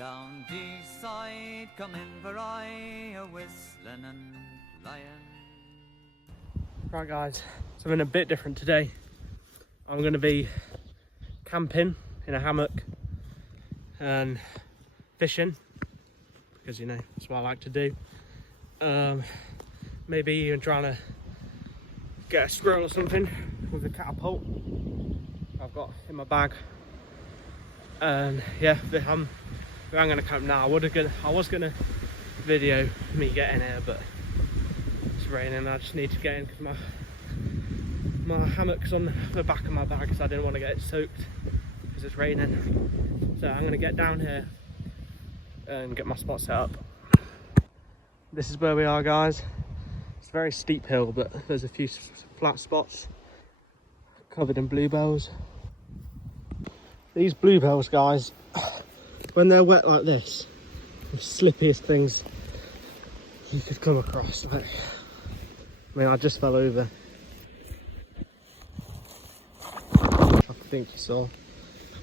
Down the side, come in for I, a whistling and flying. Right guys, something a bit different today. I'm going to be camping in a hammock and fishing, because you know, that's what I like to do. Maybe even trying to get a squirrel or something with a catapult I've got in my bag. And yeah, I'm going to camp now. I was gonna video me getting here, but it's raining. I just need to get in because my hammock's on the back of my bag, so I didn't want to get it soaked because it's raining. So I'm going to get down here and get my spot set up. This is where we are, guys. It's a very steep hill, but there's a few flat spots covered in bluebells. These bluebells, guys, when they're wet like this, the slippiest things you could come across. Like, I mean, I just fell over. I think you saw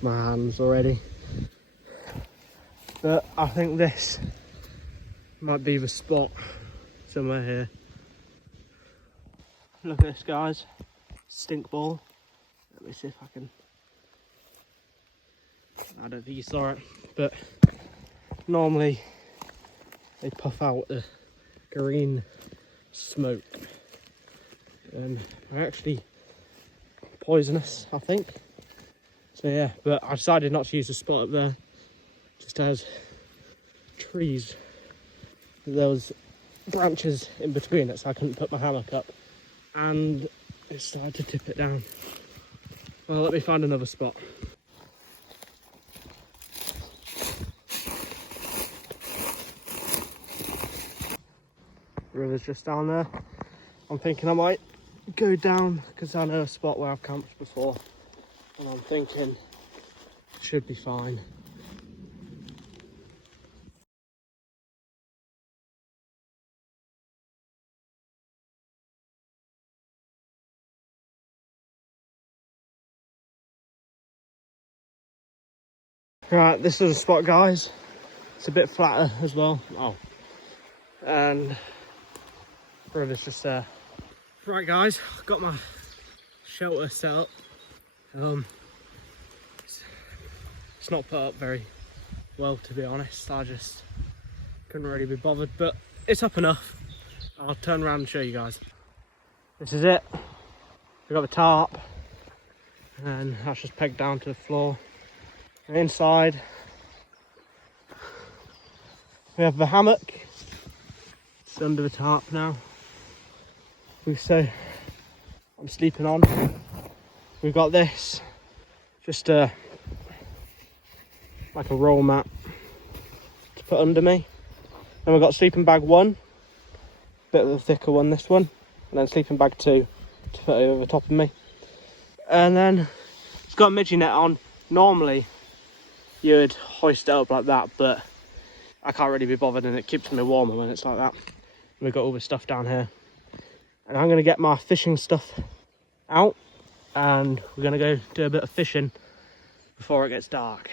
my hands already. But I think this might be the spot somewhere here. Look at this, guys. Stink ball. Let me see if I can. I don't think you saw it, but normally they puff out the green smoke, and they're actually poisonous, I think. So yeah, but I decided not to use the spot up there, just as trees. There was branches in between it, so I couldn't put my hammock up, and it started to tip it down. Well, let me find another spot. The river's just down there. I'm thinking I might go down because I know a spot where I've camped before, and I'm thinking it should be fine. Right, this is the spot, guys. It's a bit flatter as well. Oh, and the river's just there. Right, guys, I've got my shelter set up. It's not put up very well, to be honest. I just couldn't really be bothered, but it's up enough. I'll turn around and show you guys. This is it. We've got the tarp, and that's just pegged down to the floor. And inside, we have the hammock. It's under the tarp now. So I'm sleeping on. We've got this, just like a roll mat to put under me. Then we've got sleeping bag 1, bit of a thicker one, this one, and then sleeping bag 2 to put over the top of me. And then it's got a midgie net on. Normally you'd hoist it up like that, but I can't really be bothered, and it keeps me warmer when it's like that. And we've got all this stuff down here. And I'm going to get my fishing stuff out, and we're going to go do a bit of fishing before it gets dark.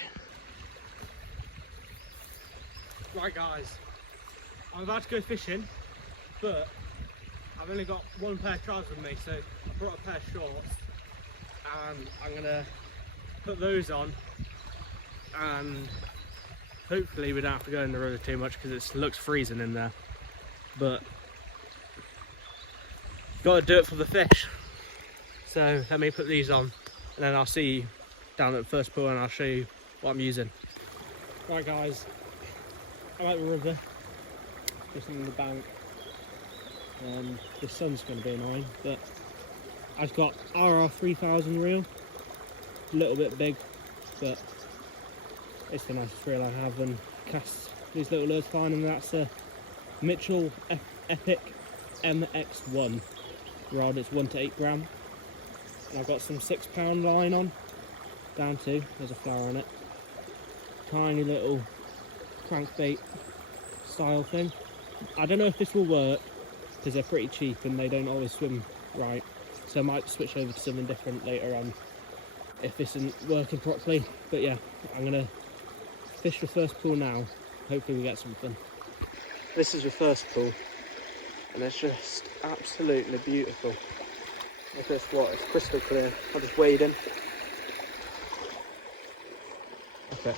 Right, guys, I'm about to go fishing, but I've only got one pair of trousers with me, so I brought a pair of shorts, and I'm going to put those on, and hopefully we don't have to go in the river too much because it looks freezing in there, but got to do it for the fish. So let me put these on, and then I'll see you down at the first pool, and I'll show you what I'm using. Right, guys, I'm at the river, just on the bank. The sun's going to be annoying, but I've got RR 3000 reel, a little bit big, but it's the nicest reel I have, and casts these little lures fine. And that's a Mitchell Epic MX1 rod. It's 1 to 8 gram, and I've got some 6-pound line on, down to, there's a flower on it, tiny little crankbait style thing. I don't know if this will work because they're pretty cheap and they don't always swim right, so I might switch over to something different later on if this isn't working properly. But yeah, I'm gonna fish the first pool now. Hopefully we get something. This is the first pool, and it's just absolutely beautiful. Look at this water, it's crystal clear. I'll just wade in. Okay.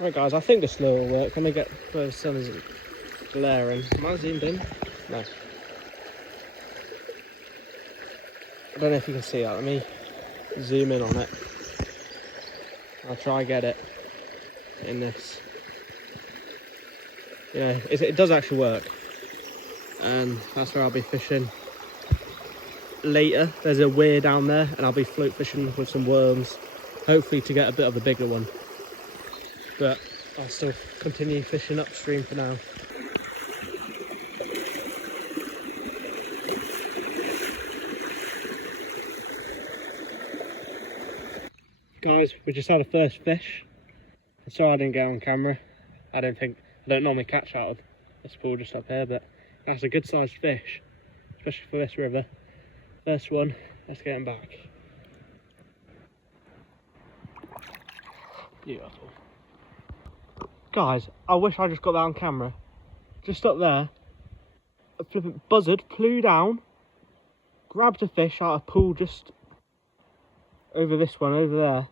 Right guys, I think this lure will work. When I get where the sun isn't glaring. Am I zoomed in? No. I don't know if you can see that. Let me zoom in on it. I'll try get it in this. Yeah, it does actually work. And that's where I'll be fishing later. There's a weir down there and I'll be float fishing with some worms. Hopefully to get a bit of a bigger one. But I'll still continue fishing upstream for now. Guys, we just had a first fish. I'm sorry I didn't get on camera. I don't normally catch out of this pool just up here, but that's a good sized fish, especially for this river. First one, let's get him back. Beautiful. Guys, I wish I just got that on camera. Just up there, a flipping buzzard flew down, grabbed a fish out of a pool just over this one, over there,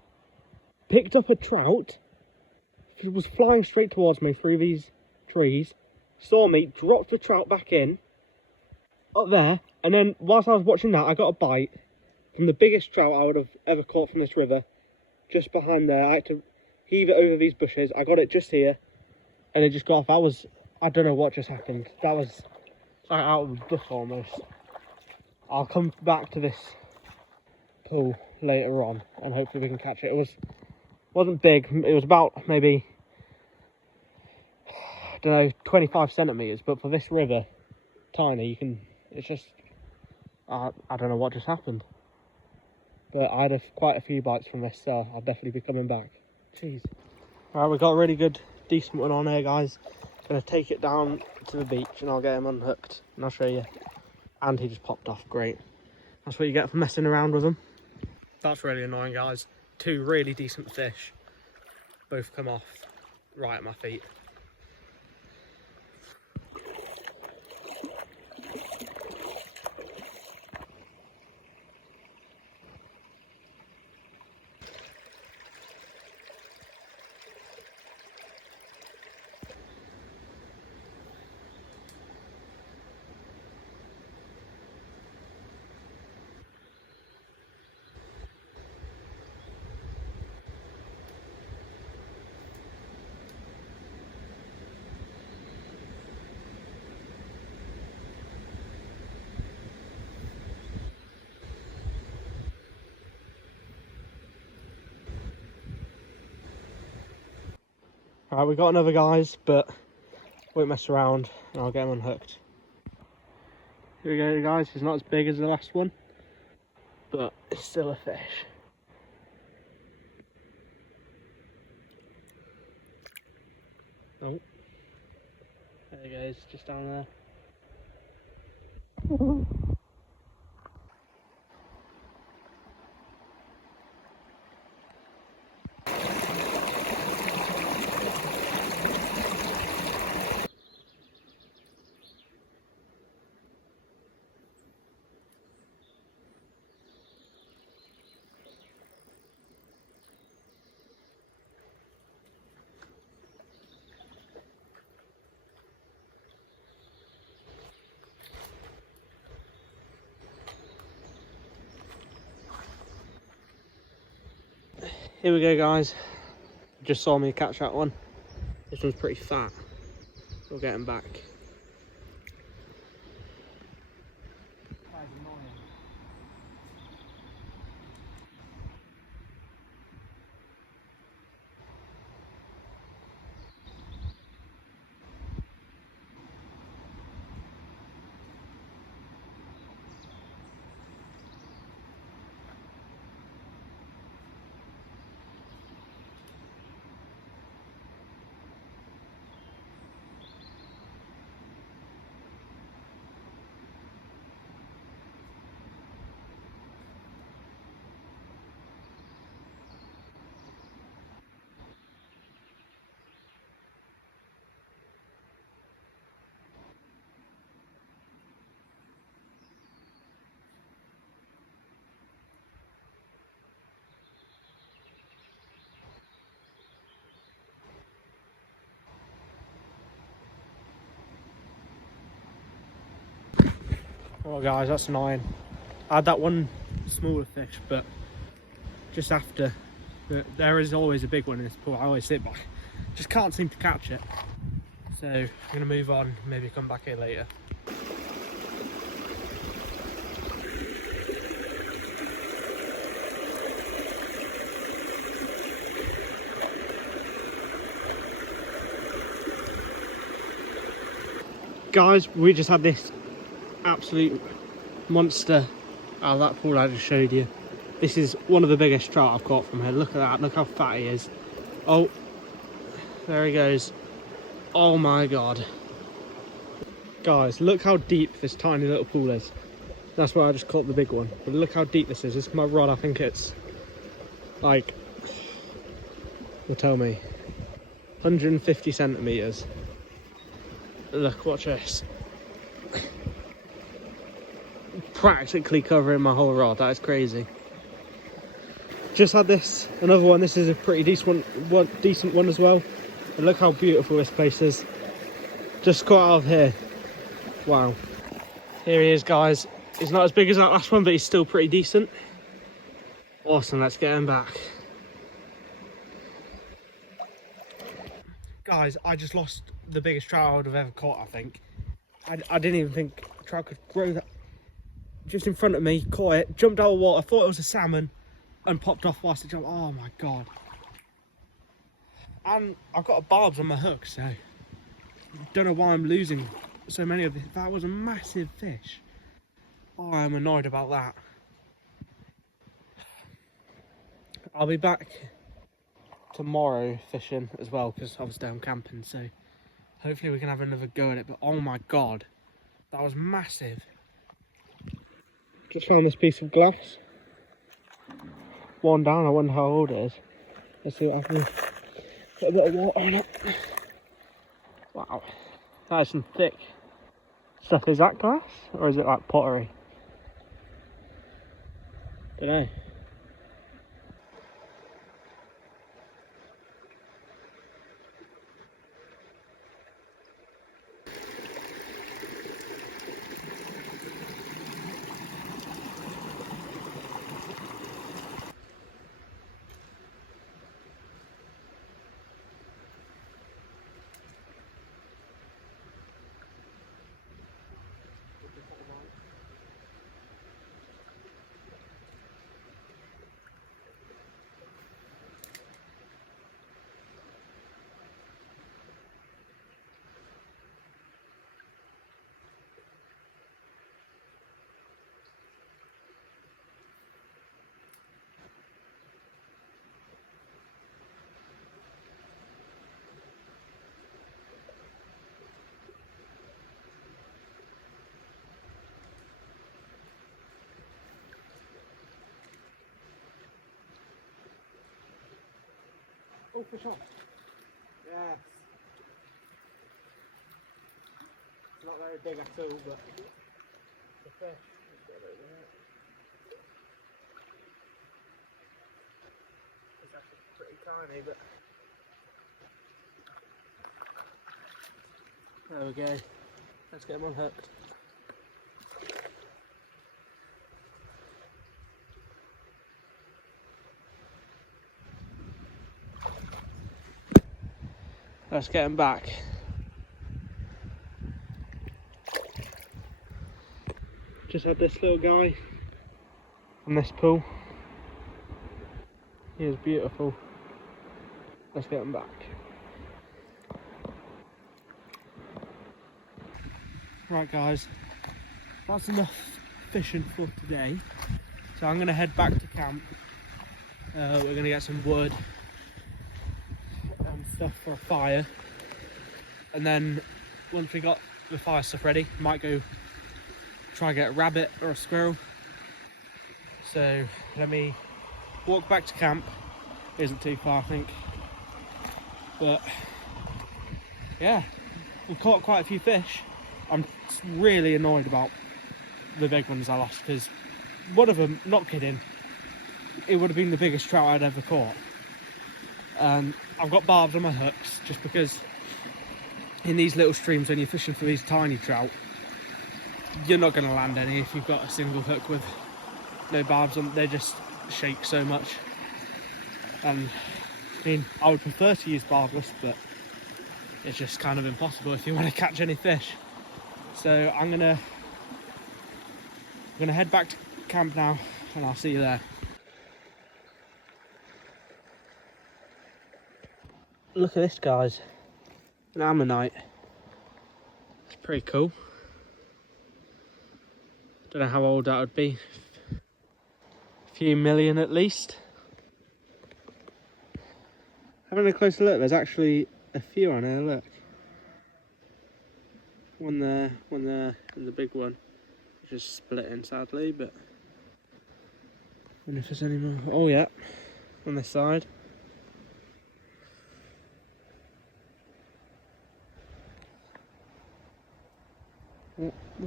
picked up a trout, it was flying straight towards me through these trees, saw me, dropped the trout back in, up there, and then whilst I was watching that, I got a bite from the biggest trout I would have ever caught from this river, just behind there. I had to heave it over these bushes. I got it just here, and it just got off. I don't know what just happened. That was like out of the duck almost. I'll come back to this pool later on, and hopefully we can catch it. Wasn't big. It was about maybe, I don't know, 25 centimeters. But for this river, tiny. It's just, I don't know what just happened. But I had quite a few bites from this, so I'll definitely be coming back. Jeez. Alright, we've got a really good, decent one on here, guys. Gonna take it down to the beach and I'll get him unhooked and I'll show you. And he just popped off, great. That's what you get for messing around with them. That's really annoying, guys. Two really decent fish. Both come off right at my feet. Alright, we've got another, guys, but won't mess around and I'll get him unhooked. Here we go, guys. It's not as big as the last one, but it's still a fish. Oh, there he goes, just down there. Here we go, guys. Just saw me catch that one. This one's pretty fat. We'll get him back. Oh guys, that's annoying. I had that one smaller fish, but just after, there is always a big one in this pool. I always sit by, just can't seem to catch it. So I'm gonna move on, maybe come back here later. Guys, we just had this absolute monster out of that pool I just showed you. This is one of the biggest trout I've caught from here. Look at that, look how fat he is. Oh, there he goes. Oh my god. Guys, look how deep this tiny little pool is. That's why I just caught the big one. But look how deep this is. This is my rod, I think it's like, you'll tell me, 150 centimetres. Look, watch this. Practically covering my whole rod, that is crazy. Just had this, another one. This is a pretty decent one as well. And look how beautiful this place is. Just caught out of here. Wow. Here he is, guys. He's not as big as that last one, but he's still pretty decent. Awesome, let's get him back. Guys, I just lost the biggest trout I would have ever caught, I think. I didn't even think a trout could grow that. Just in front of me, caught it, jumped out of water, thought it was a salmon, and popped off whilst it jumped. Oh my god. And I've got a barbs on my hook, so don't know why I'm losing so many of it. That was a massive fish. Oh, I'm annoyed about that. I'll be back tomorrow fishing as well, because obviously I'm camping, so hopefully we can have another go at it. But oh my god, that was massive. Just found this piece of glass. One down, I wonder how old it is. Let's see what happens. Put a bit of water on it. Wow, that is some thick stuff. Is that glass or is it like pottery? Don't know. Oh, fish on. Yes. It's not very big at all, but the fish is got a bit in it. It's actually pretty tiny, but there we go. Let's get him unhooked. Let's get him back. Just had this little guy from this pool. He is beautiful. Let's get him back. Right guys, that's enough fishing for today. So I'm gonna head back to camp. We're gonna get some wood and stuff for a fire, and then once we got the fire stuff ready, might go try and get a rabbit or a squirrel. So let me walk back to camp. Isn't too far, I think, but yeah, we've caught quite a few fish. I'm really annoyed about the big ones I lost, because one of them, not kidding, it would have been the biggest trout I'd ever caught. I've got barbs on my hooks just because in these little streams when you're fishing for these tiny trout, you're not going to land any if you've got a single hook with no barbs on. They just shake so much. And I mean, I would prefer to use barbless, but it's just kind of impossible if you want to catch any fish. So I'm gonna head back to camp now, and I'll see you there. Look at this, guys. An ammonite. It's pretty cool. Don't know how old that would be. A few million at least. Having a closer look, there's actually a few on here, look. One there, and the big one. Just splitting sadly, but I wonder if there's any more. Oh yeah, on this side.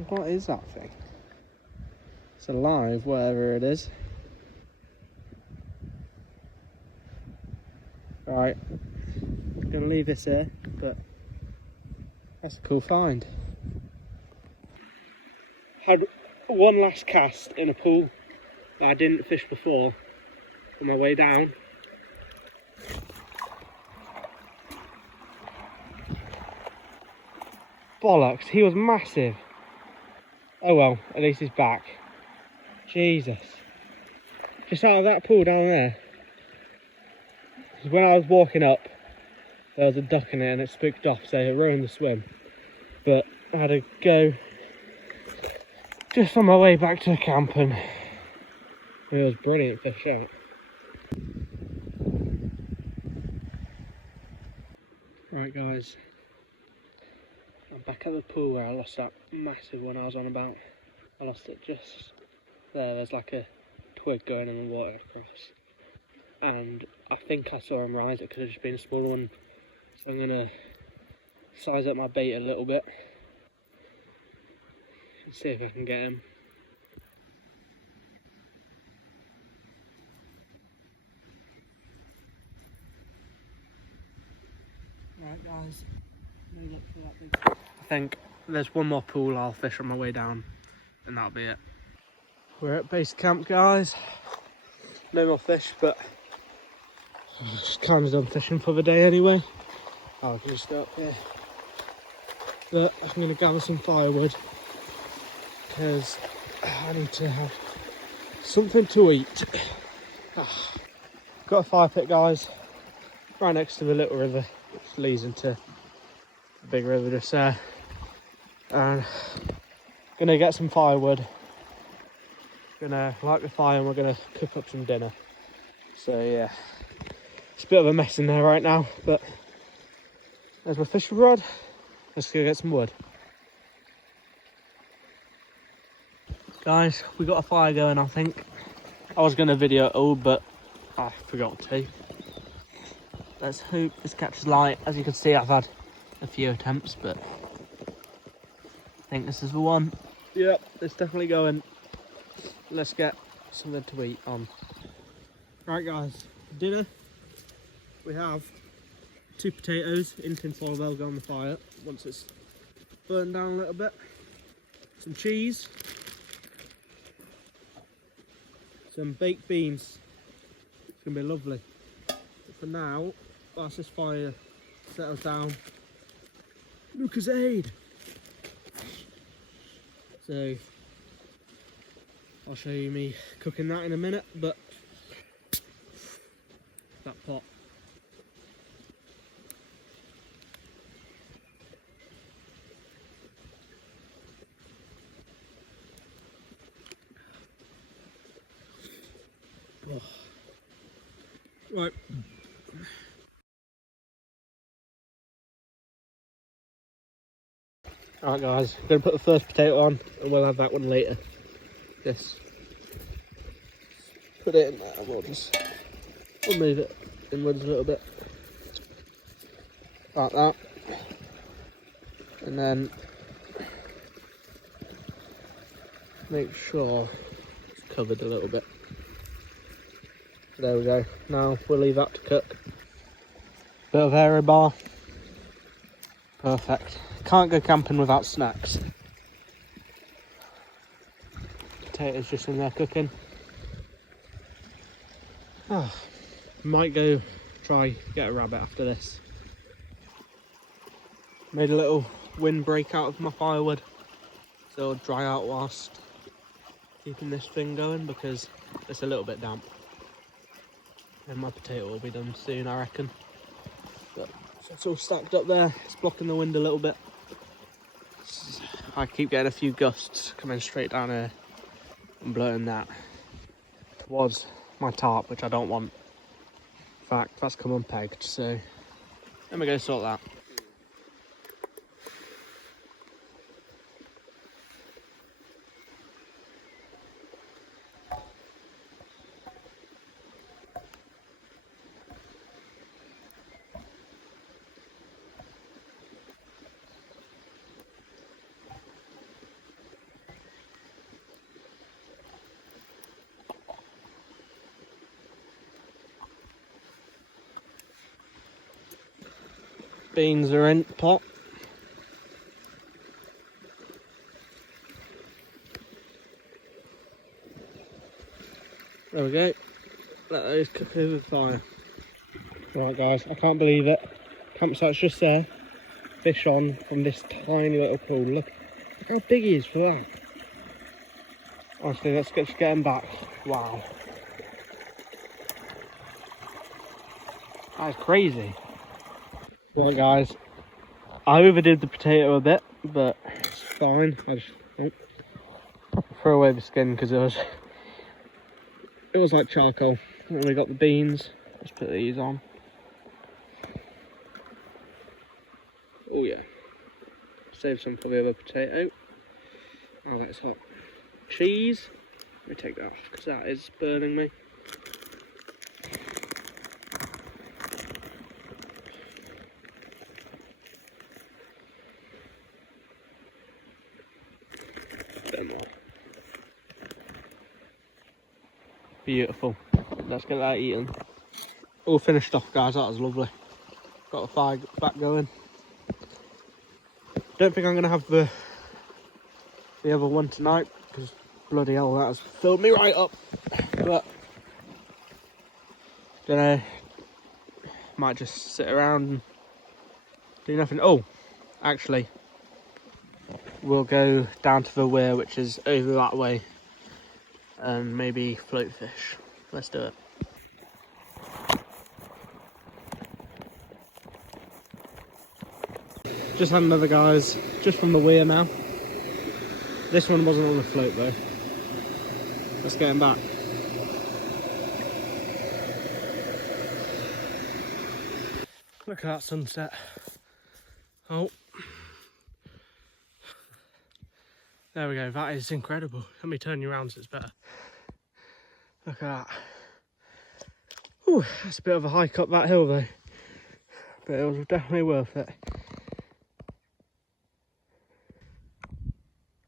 What is that thing? It's alive, whatever it is. Right, I'm gonna leave this here, but that's a cool find. Had one last cast in a pool that I didn't fish before on my way down. Bollocks, he was massive. Oh well, at least he's back. Jesus. Just out of that pool down there. When I was walking up, there was a duck in it and it spooked off, so it ruined the swim. But I had to go just on my way back to the camp, and it was brilliant fish out. Right guys, I'm back at the pool where I lost that massive one I was on about. I lost it just there. There's like a twig going in the water across, and I think I saw him rise. It could have just been a small one, so I'm gonna size up my bait a little bit and see if I can get him. Right guys, no luck for that big. I think there's one more pool I'll fish on my way down, and that'll be it. We're at base camp, guys. No more fish, but I'm just kind of done fishing for the day anyway. I'll just go up here. But I'm going to gather some firewood because I need to have something to eat. Got a fire pit, guys, right next to the little river, which leads into the big river just there. And gonna get some firewood. Gonna light the fire and we're gonna cook up some dinner. So yeah, it's a bit of a mess in there right now, but there's my fishing rod. Let's go get some wood. Guys, we got a fire going, I think. I was gonna video it all, but I forgot to. Let's hope this catches light. As you can see, I've had a few attempts, but I think this is the one. Yep, it's definitely going. Let's get something to eat on. Right guys, for dinner we have 2 potatoes in tin foil. They'll go on the fire once it's burned down a little bit. Some cheese, some baked beans. It's gonna be lovely. But for now, whilst this fire settles down, Lucozade. So I'll show you me cooking that in a minute, but that pot. Oh. Right. Alright guys, I'm going to put the first potato on and we'll have that one later. Just put it in there and we'll move it inwards a little bit. Like that. And then make sure it's covered a little bit. There we go. Now we'll leave that to cook. Bit of aero bar. Perfect. Can't go camping without snacks. potatoes just in there cooking. Oh, might go try get a rabbit after this. Made a little windbreak out of my firewood, so it'll dry out whilst keeping this thing going because it's a little bit damp. And my potato will be done soon, I reckon. But it's all stacked up there. It's blocking the wind a little bit. I keep getting a few gusts coming straight down here and blowing that towards my tarp, which I don't want. In fact, that's come unpegged, so let me go sort that. Beans are in the pot. There we go. Let those cook over the fire. Right guys, I can't believe it. Campsite's just there. Fish on from this tiny little pool. Look how big he is for that. Honestly, let's just get him back. Wow. That's crazy. Right guys, I overdid the potato a bit, but it's fine. I just throw away the skin because it was like charcoal. I only got the beans. Let's put these on. Oh yeah. Save some for the other potato. Now let's hot cheese. Let me take that off because that is burning me. Bit more. Beautiful. Let's get that eaten. All finished off guys, that was lovely. Got the fire back going. Don't think I'm going to have the other one tonight because bloody hell that has filled me right up. But gonna might just sit around and do nothing. Oh, actually, we'll go down to the weir, which is over that way, and maybe float fish. Let's do it. Just had another guys, just from the weir now. This one wasn't on the float though. Let's get him back. Look at that sunset. Oh. There we go, that is incredible. Let me turn you around so it's better. Look at that. Ooh, that's a bit of a hike up that hill though. But it was definitely worth it.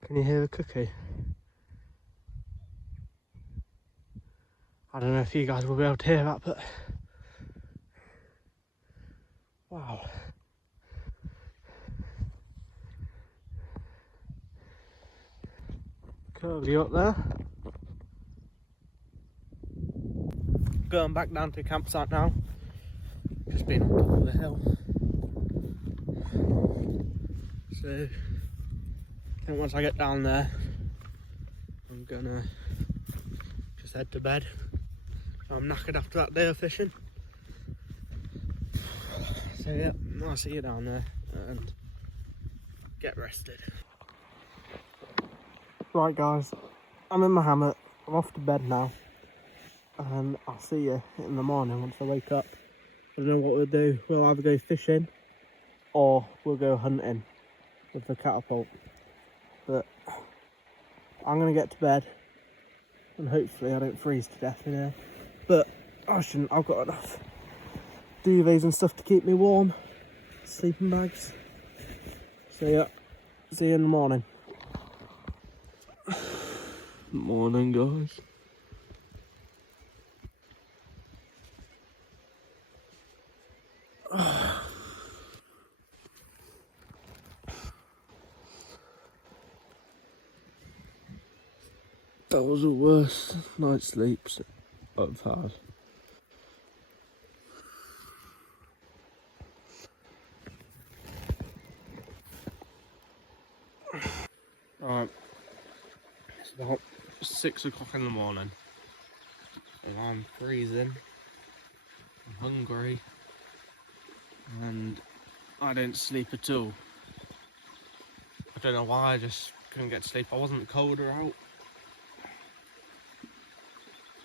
Can you hear the cookie? I don't know if you guys will be able to hear that, but wow. Curvy up there. Going back down to the campsite now. Just been on top of the hill. So I think once I get down there, I'm gonna just head to bed. I'm knackered after that day of fishing. So yeah, I'll see you down there and get rested. Right guys, I'm in my hammock, I'm off to bed now. And I'll see you in the morning once I wake up. I don't know what we'll do. We'll either go fishing or we'll go hunting with the catapult. But I'm gonna get to bed and hopefully I don't freeze to death in here. But I shouldn't, I've got enough duvets and stuff to keep me warm. Sleeping bags. So yeah, see you in the morning. Morning guys. That was the worst night's sleeps I've had. Right, it's about 6 o'clock in the morning and I'm freezing, I'm hungry and I didn't sleep at all. I don't know why, I just couldn't get to sleep. I wasn't colder out,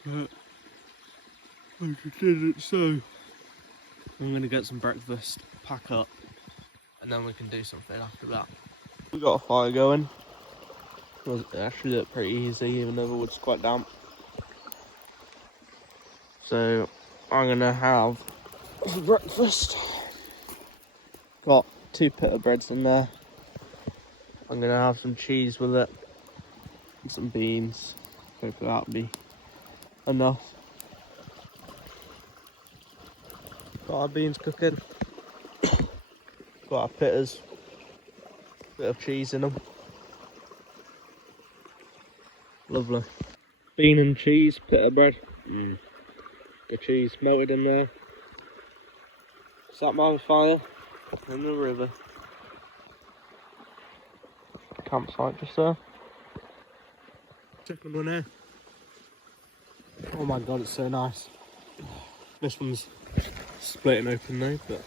but I just didn't, so I'm gonna get some breakfast, pack up, and then we can do something after that. We got a fire going. It actually looked pretty easy, even though the wood's quite damp. So I'm gonna have some breakfast. Got 2 pita breads in there. I'm gonna have some cheese with it and some beans. Hopefully that'll be enough. Got our beans cooking. Got our pitas. Bit of cheese in them. Lovely. Bean and cheese, pita bread. The cheese melted in there. Sat by the fire in the river. Campsite just there. Second one here. Oh my god, it's so nice. This one's splitting open though, but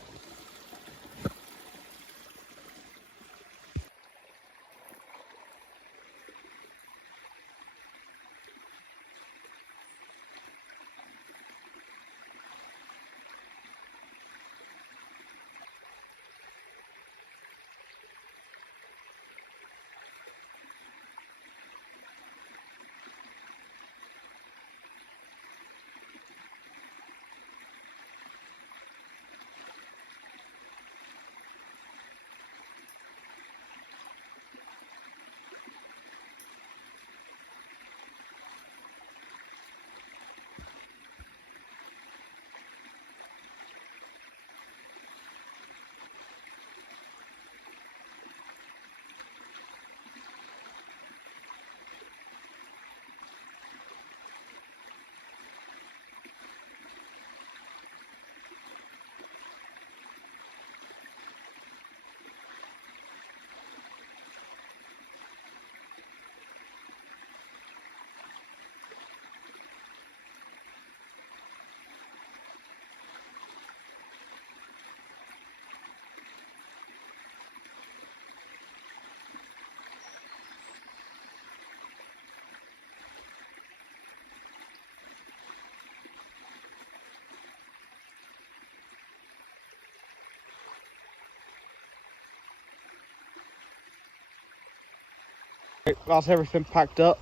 that's everything packed up.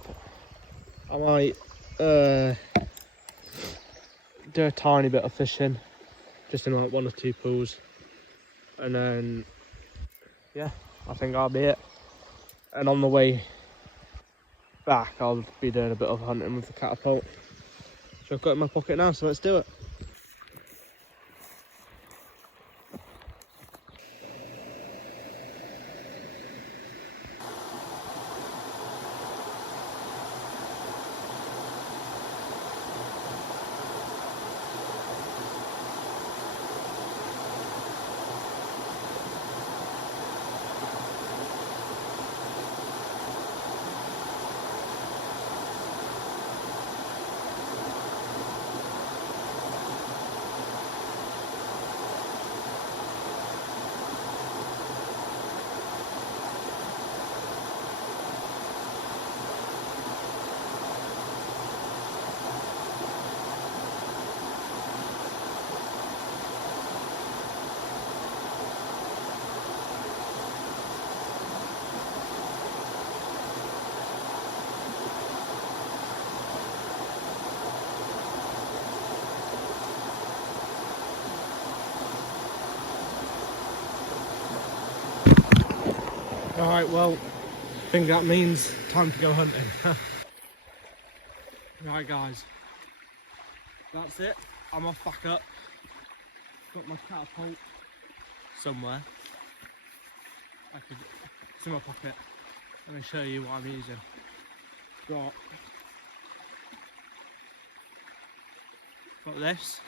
I might do a tiny bit of fishing, just in like 1 or 2 pools, and then yeah, I think that'll be it. And on the way back I'll be doing a bit of hunting with the catapult, so I've got it in my pocket now, so let's do it. Alright, well, I think that means time to go hunting. Right guys, that's it. I'm off back up. Got my catapult somewhere. It's in my pocket. Let me show you what I'm using. Got Got this.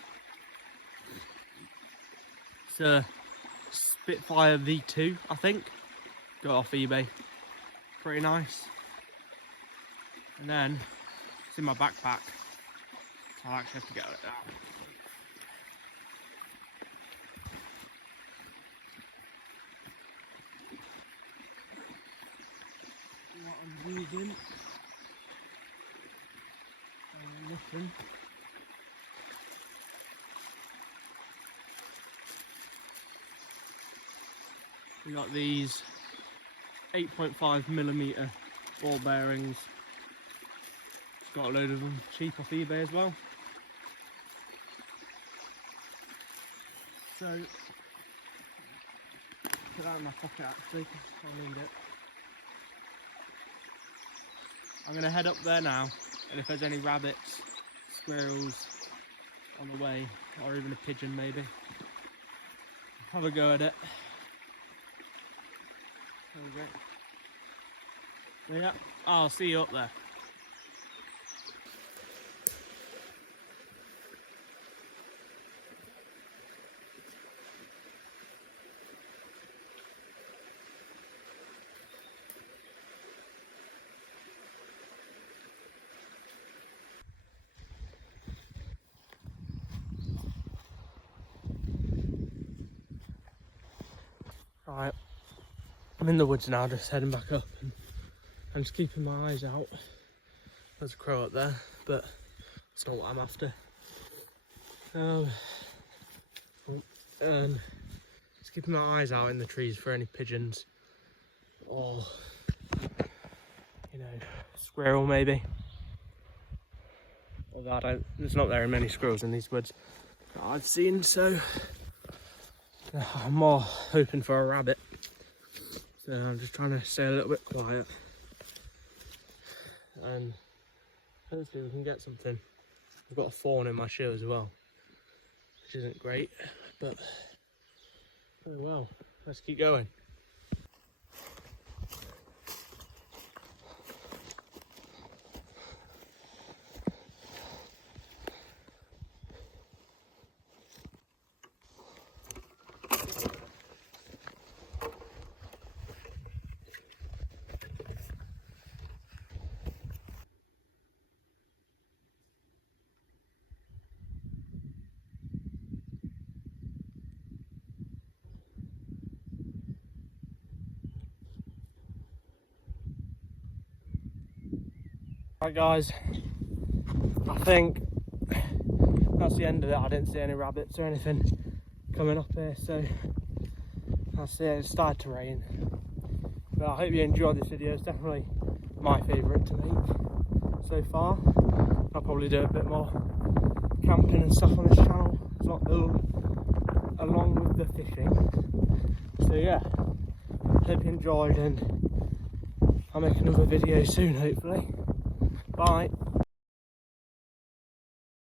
It's a Spitfire V2, I think. Got it off eBay. Pretty nice. And then it's in my backpack, so I'll actually have to get it out. What I'm using. Listen. We got these 8.5mm ball bearings. Got a load of them cheap off eBay as well. So put that in my pocket actually, because I'll need it. I'm going to head up there now, and if there's any rabbits, squirrels on the way, or even a pigeon maybe, have a go at it. Okay. So yeah, I'll see you up there. Right, I'm in the woods now, just heading back up, and I'm just keeping my eyes out. There's a crow up there, but that's not what I'm after. And just keeping my eyes out in the trees for any pigeons or, you know, squirrel maybe. Although there's not very many squirrels in these woods that I've seen, so I'm more hoping for a rabbit. So I'm just trying to stay a little bit quiet, and hopefully we can get something. I've got a thorn in my shoe as well, which isn't great, but oh well, let's keep going. Right guys, I think that's the end of it. I didn't see any rabbits or anything coming up here, so that's it. It started to rain, but I hope you enjoyed this video. It's definitely my favourite to make so far. I'll probably do a bit more camping and stuff on this channel as well, along with the fishing. So yeah, hope you enjoyed, and I'll make another video soon hopefully. Bye.